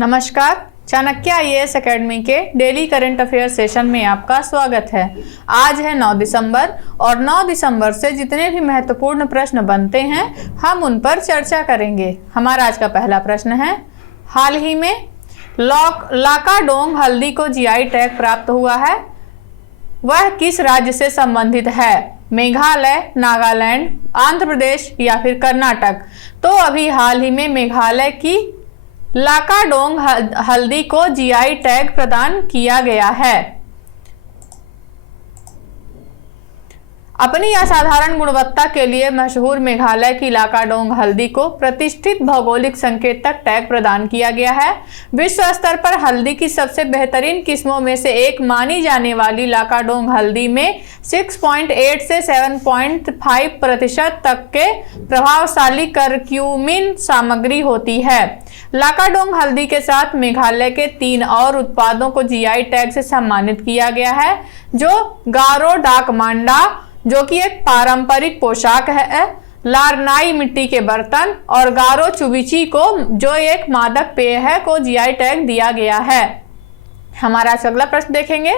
नमस्कार, Chanakya IAS academy के daily current affair session में आपका स्वागत है। आज है 9 दिसंबर और 9 दिसंबर से जितने भी महत्वपूर्ण प्रश्न बनते हैं हम उन पर चर्चा करेंगे। हमारा आज का पहला प्रश्न है, हाल ही में लाकाडोंग हल्दी को जीआई टैग प्राप्त हुआ है, वह किस राज्य से संबंधित है? मेघालय, नागालैंड, आंध्र प्रदेश या फिर कर्नाटक? तो अभी हाल ही में मेघालय की लाकाडोंग हल्दी को जीआई टैग प्रदान किया गया है। अपनी असाधारण गुणवत्ता के लिए मशहूर मेघालय की लाकाडोंग हल्दी को प्रतिष्ठित भौगोलिक संकेतक टैग प्रदान किया गया है। विश्व स्तर पर हल्दी की सबसे बेहतरीन किस्मों में से एक मानी जाने वाली लाकाडोंग हल्दी में 6.8 से 7.5% तक के प्रभावशाली करक्यूमिन सामग्री होती है। लाकाडोंग हल्दी के साथ मेघालय के 3 और उत्पादों को जीआई टैग से सम्मानित किया गया है, जो गारो डाक मांडा जो कि एक पारंपरिक पोशाक है, लारनाई मिट्टी के बर्तन और गारो चुबिची को जो एक मादक पेय है को जीआई टैग दिया गया है। हमारा अगला प्रश्न देखेंगे,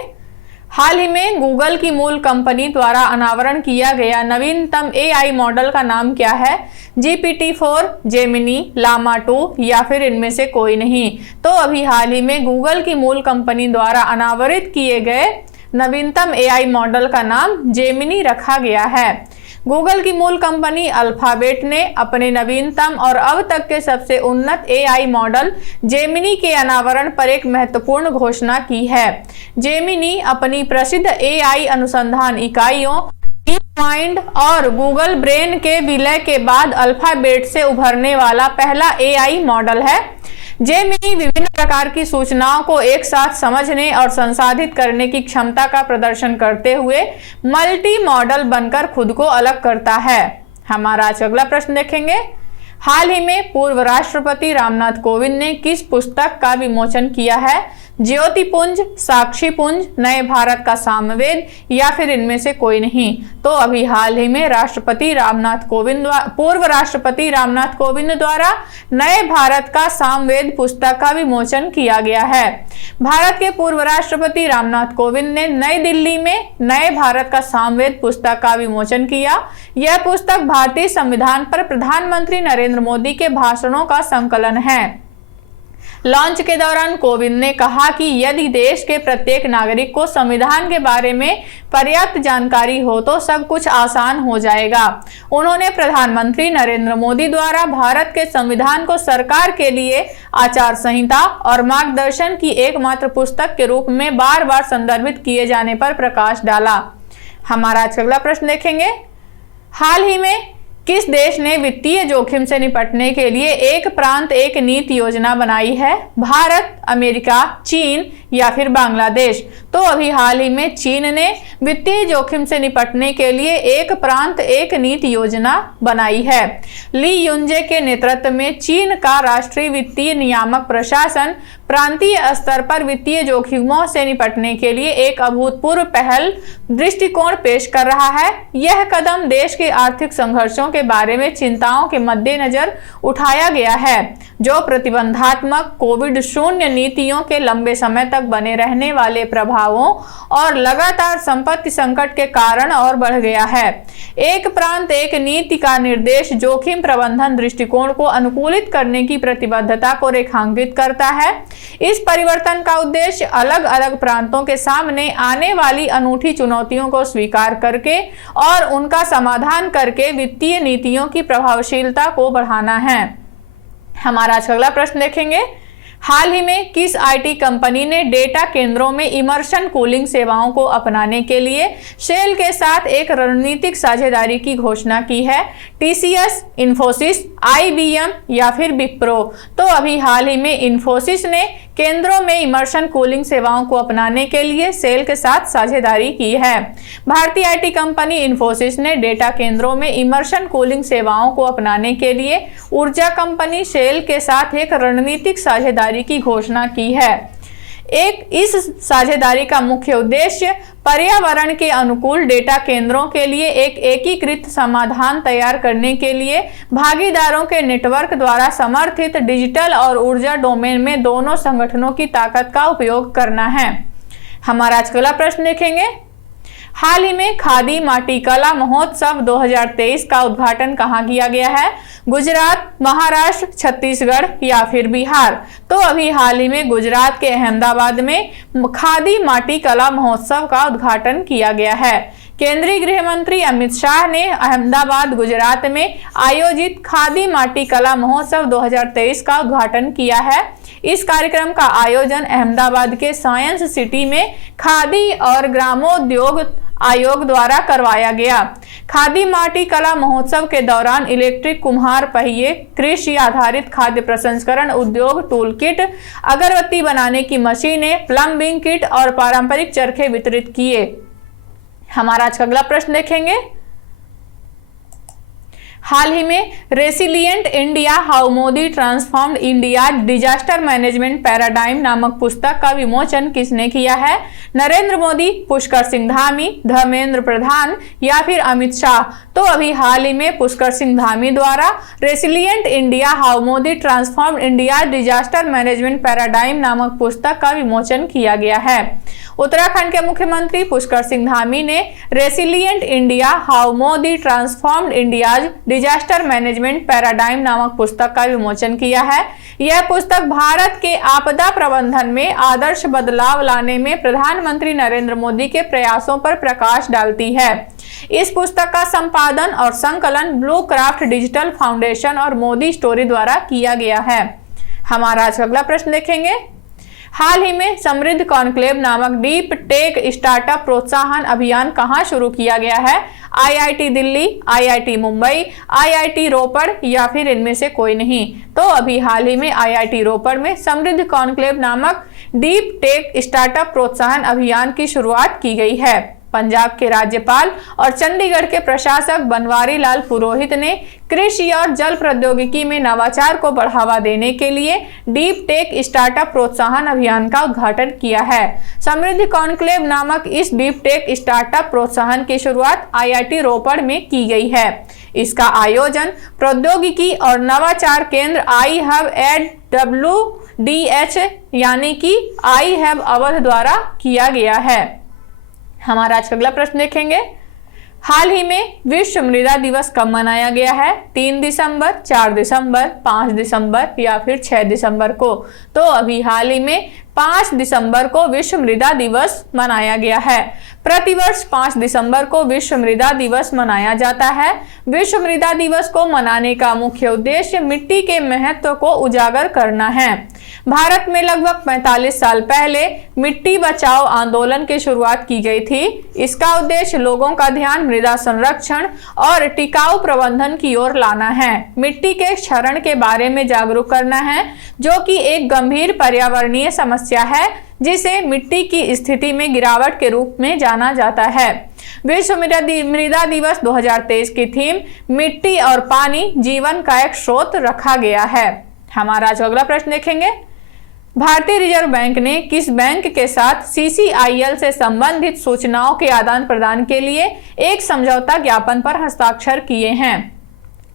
हाल ही में गूगल की मूल कंपनी द्वारा अनावरण किया गया नवीनतम एआई मॉडल का नाम क्या है? GPT-4, जेमिनी, लामा 2 या फिर इनमें से कोई नहीं? तो अभी हाल ही में गूगल की मूल कंपनी द्वारा अनावरित किए गए नवीनतम एआई मॉडल का नाम जेमिनी रखा गया है। गूगल की मूल कंपनी अल्फाबेट ने अपने नवीनतम और अब तक के सबसे उन्नत एआई मॉडल जेमिनी के अनावरण पर एक महत्वपूर्ण घोषणा की है। जेमिनी अपनी प्रसिद्ध एआई अनुसंधान इकाइयों माइंड और गूगल ब्रेन के विलय के बाद अल्फाबेट से उभरने वाला पहला एआई मॉडल है। जेमिनी विभिन्न प्रकार की सूचनाओं को एक साथ समझने और संसाधित करने की क्षमता का प्रदर्शन करते हुए मल्टी मॉडल बनकर खुद को अलग करता है। हमारा आज अगला प्रश्न देखेंगे, हाल ही में पूर्व राष्ट्रपति रामनाथ कोविंद ने किस पुस्तक का विमोचन किया है? ज्योतिपुंज, साक्षीपुंज, नए भारत का सामवेद या फिर इनमें से कोई नहीं? तो अभी हाल ही में पूर्व राष्ट्रपति रामनाथ कोविंद द्वारा नए भारत का सामवेद पुस्तक का विमोचन किया गया है। भारत के पूर्व राष्ट्रपति रामनाथ कोविंद ने नई दिल्ली में नए भारत का सामवेद पुस्तक का विमोचन किया। यह पुस्तक भारतीय संविधान पर प्रधानमंत्री नरेंद्र मोदी के भाषणों का संकलन है। लॉन्च के दौरान कोविंद ने कहा कि यदि देश के प्रत्येक नागरिक को संविधान के बारे में पर्याप्त जानकारी हो तो सब कुछ आसान हो जाएगा। उन्होंने प्रधानमंत्री नरेंद्र मोदी द्वारा भारत के संविधान को सरकार के लिए आचार संहिता और मार्गदर्शन की एकमात्र पुस्तक के रूप में बार बार संदर्भित किए जाने पर प्रकाश डाला। हमारा अगला प्रश्न देखेंगे, हाल ही में किस देश ने वित्तीय जोखिम से निपटने के लिए एक प्रांत एक नीति योजना बनाई है? भारत, अमेरिका, चीन या फिर बांग्लादेश? तो अभी हाल ही में चीन ने वित्तीय जोखिम से निपटने के लिए एक प्रांत एक नीति योजना बनाई है। ली युनजे के नेतृत्व में चीन का राष्ट्रीय वित्तीय नियामक प्रशासन प्रांतीय स्तर पर वित्तीय जोखिमों से निपटने के लिए एक अभूतपूर्व पहल दृष्टिकोण पेश कर रहा है। यह कदम देश के आर्थिक संघर्षों के बारे में चिंताओं के मद्देनजर उठाया गया है, जो प्रतिबंधात्मक कोविड-0 नीतियों के लंबे समय तक बने रहने वाले प्रभावों और लगातार संपत्ति संकट के कारण और बढ़ गया है। एक प्रांत एक नीति का निर्देश जोखिम प्रबंधन दृष्टिकोण को अनुकूलित करने की प्रतिबद्धता को रेखांकित करता है। इस परिवर्तन का उद्देश्य अलग अलग प्रांतों के सामने आने वाली अनूठी चुनौतियों को स्वीकार करके और उनका समाधान करके वित्तीय नीतियों की प्रभावशीलता को बढ़ाना है। हमारा अगला प्रश्न देखेंगे, हाल ही में किस आईटी कंपनी ने डेटा केंद्रों में इमर्शन कूलिंग सेवाओं को अपनाने के लिए शेल के साथ एक रणनीतिक साझेदारी की घोषणा की है? टीसीएस, इन्फोसिस, आईबीएम या फिर विप्रो? तो अभी हाल ही में इन्फोसिस ने केंद्रों में इमर्शन कूलिंग सेवाओं को अपनाने के लिए सेल के साथ साझेदारी की है। भारतीय आईटी कंपनी इन्फोसिस ने डेटा केंद्रों में इमर्शन कूलिंग सेवाओं को अपनाने के लिए ऊर्जा कंपनी शेल के साथ एक रणनीतिक साझेदारी की घोषणा की है। इस साझेदारी का मुख्य उद्देश्य पर्यावरण के अनुकूल डेटा केंद्रों के लिए एक एकीकृत समाधान तैयार करने के लिए भागीदारों के नेटवर्क द्वारा समर्थित डिजिटल और ऊर्जा डोमेन में दोनों संगठनों की ताकत का उपयोग करना है। हमारा आज अगला प्रश्न देखेंगे। हाल ही में खादी माटी कला महोत्सव 2023 का उद्घाटन कहाँ किया गया है? गुजरात, महाराष्ट्र, छत्तीसगढ़ या फिर बिहार? तो अभी हाल ही में गुजरात के अहमदाबाद में खादी माटी कला महोत्सव का उद्घाटन किया गया है। केंद्रीय गृह मंत्री अमित शाह ने अहमदाबाद, गुजरात में आयोजित खादी माटी कला महोत्सव 2023 का उद्घाटन किया है। इस कार्यक्रम का आयोजन अहमदाबाद के साइंस सिटी में खादी और ग्रामोद्योग आयोग द्वारा करवाया गया। खादी माटी कला महोत्सव के दौरान इलेक्ट्रिक कुम्हार पहिए, कृषि आधारित खाद्य प्रसंस्करण उद्योग टूल किट, अगरबत्ती बनाने की मशीनें, प्लम्बिंग किट और पारंपरिक चरखे वितरित किए। हमारा आज का अगला प्रश्न देखेंगे। हाल ही में resilient India how Modi transformed India disaster management paradigm नामक पुस्तक का विमोचन किसने किया है? नरेंद्र मोदी, पुष्कर सिंह धामी, धर्मेंद्र प्रधान या फिर अमित शाह? तो अभी हाल ही में पुष्कर सिंह धामी द्वारा resilient India how Modi transformed India disaster management paradigm नामक पुस्तक का विमोचन किया गया है। उत्तराखंड के मुख्यमंत्री पुष्कर सिंह धामी ने resilient India how Modi transformed India disaster management paradigm नामक पुस्तक का विमोचन किया है। यह पुस्तक भारत के आपदा प्रबंधन में आदर्श बदलाव लाने में प्रधानमंत्री नरेंद्र मोदी के प्रयासों पर प्रकाश डालती है। इस पुस्तक का संपादन और संकलन ब्लू क्राफ्ट डिजिटल फाउंडेशन और मोदी स्टोरी द्वारा किया गया है। हमारा आज अगला प्रश्न देखेंगे। हाल ही में समृद्ध कॉन्क्लेव नामक डीप टेक स्टार्टअप प्रोत्साहन अभियान कहां शुरू किया गया है? IIT Delhi, IIT Mumbai, IIT Ropar या फिर इनमें से कोई नहीं? तो अभी हाल ही में आईआईटी रोपड़ में समृद्ध कॉन्क्लेव नामक डीप टेक स्टार्टअप प्रोत्साहन अभियान की शुरुआत की गई है। पंजाब के राज्यपाल और चंडीगढ़ के प्रशासक बनवारी लाल पुरोहित ने कृषि और जल प्रौद्योगिकी में नवाचार को बढ़ावा देने के लिए डीप टेक स्टार्टअप प्रोत्साहन अभियान का उद्घाटन किया है। समृद्धि कॉन्क्लेव नामक इस डीप टेक स्टार्टअप प्रोत्साहन की शुरुआत आईआईटी रोपड़ में की गई है। इसका आयोजन प्रौद्योगिकी और नवाचार केंद्र आई हब एट WDH यानी कि आई हब अवध द्वारा किया गया है। हमारा आज का अगला प्रश्न देखेंगे। हाल ही में विश्व मृदा दिवस कब मनाया गया है? 3 दिसंबर, 4 दिसंबर, 5 दिसंबर या फिर 6 दिसंबर को? तो अभी हाल ही में 5 दिसंबर को विश्व मृदा दिवस मनाया गया है। प्रतिवर्ष 5 दिसंबर को विश्व मृदा दिवस मनाया जाता है। विश्व मृदा दिवस को मनाने का मुख्य उद्देश्य मिट्टी के महत्व को उजागर करना है। भारत में लगभग 45 साल पहले मिट्टी बचाओ आंदोलन की शुरुआत की गई थी। इसका उद्देश्य लोगों का ध्यान मृदा संरक्षण और टिकाऊ प्रबंधन की ओर लाना है। मिट्टी के क्षरण के बारे में जागरूक करना है, जो कि एक गंभीर पर्यावरणीय समस्या है जिसे मिट्टी की स्थिति में गिरावट के रूप में जाना जाता है। विश्व मृदा दिवस 2023 की थीम मिट्टी और पानी जीवन का एक स्रोत रखा गया है। हमारा आज अगला प्रश्न देखेंगे। भारतीय रिजर्व बैंक ने किस बैंक के साथ CCIL से संबंधित सूचनाओं के आदान प्रदान के लिए एक समझौता ज्ञापन पर हस्ताक्षर किए हैं?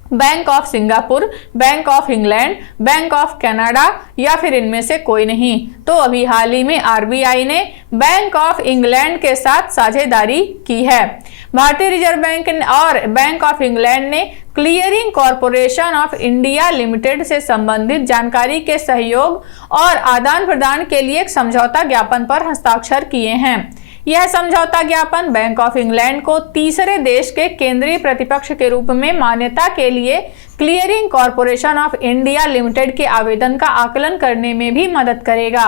Bank of Singapore, bank of England, bank of Canada या फिर इनमें से कोई नहीं? तो अभी हाल ही में RBI ने बैंक ऑफ इंग्लैंड के साथ साझेदारी की है। भारतीय रिजर्व बैंक और बैंक ऑफ इंग्लैंड ने clearing corporation of India limited से संबंधित जानकारी के सहयोग और आदान प्रदान के लिए एक समझौता ज्ञापन पर हस्ताक्षर किए हैं। यह समझौता ज्ञापन बैंक ऑफ इंग्लैंड को तीसरे देश के केंद्रीय प्रतिपक्ष के रूप में मान्यता के लिए clearing corporation of India limited के आवेदन का आकलन करने में भी मदद करेगा।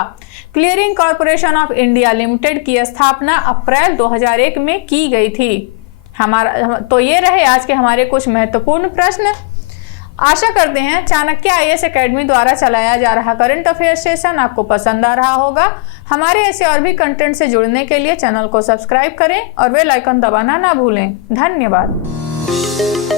Clearing corporation of India limited की स्थापना अप्रैल 2001 में की गई थी। तो ये रहे आज के हमारे कुछ महत्वपूर्ण प्रश्न। आशा करते हैं चाणक्य IAS एकेडमी द्वारा चलाया जा रहा करंट अफेयर सेशन आपको पसंद आ रहा होगा। हमारे ऐसे और भी कंटेंट से जुड़ने के लिए चैनल को सब्सक्राइब करें और बेल आइकन दबाना ना भूलें। धन्यवाद।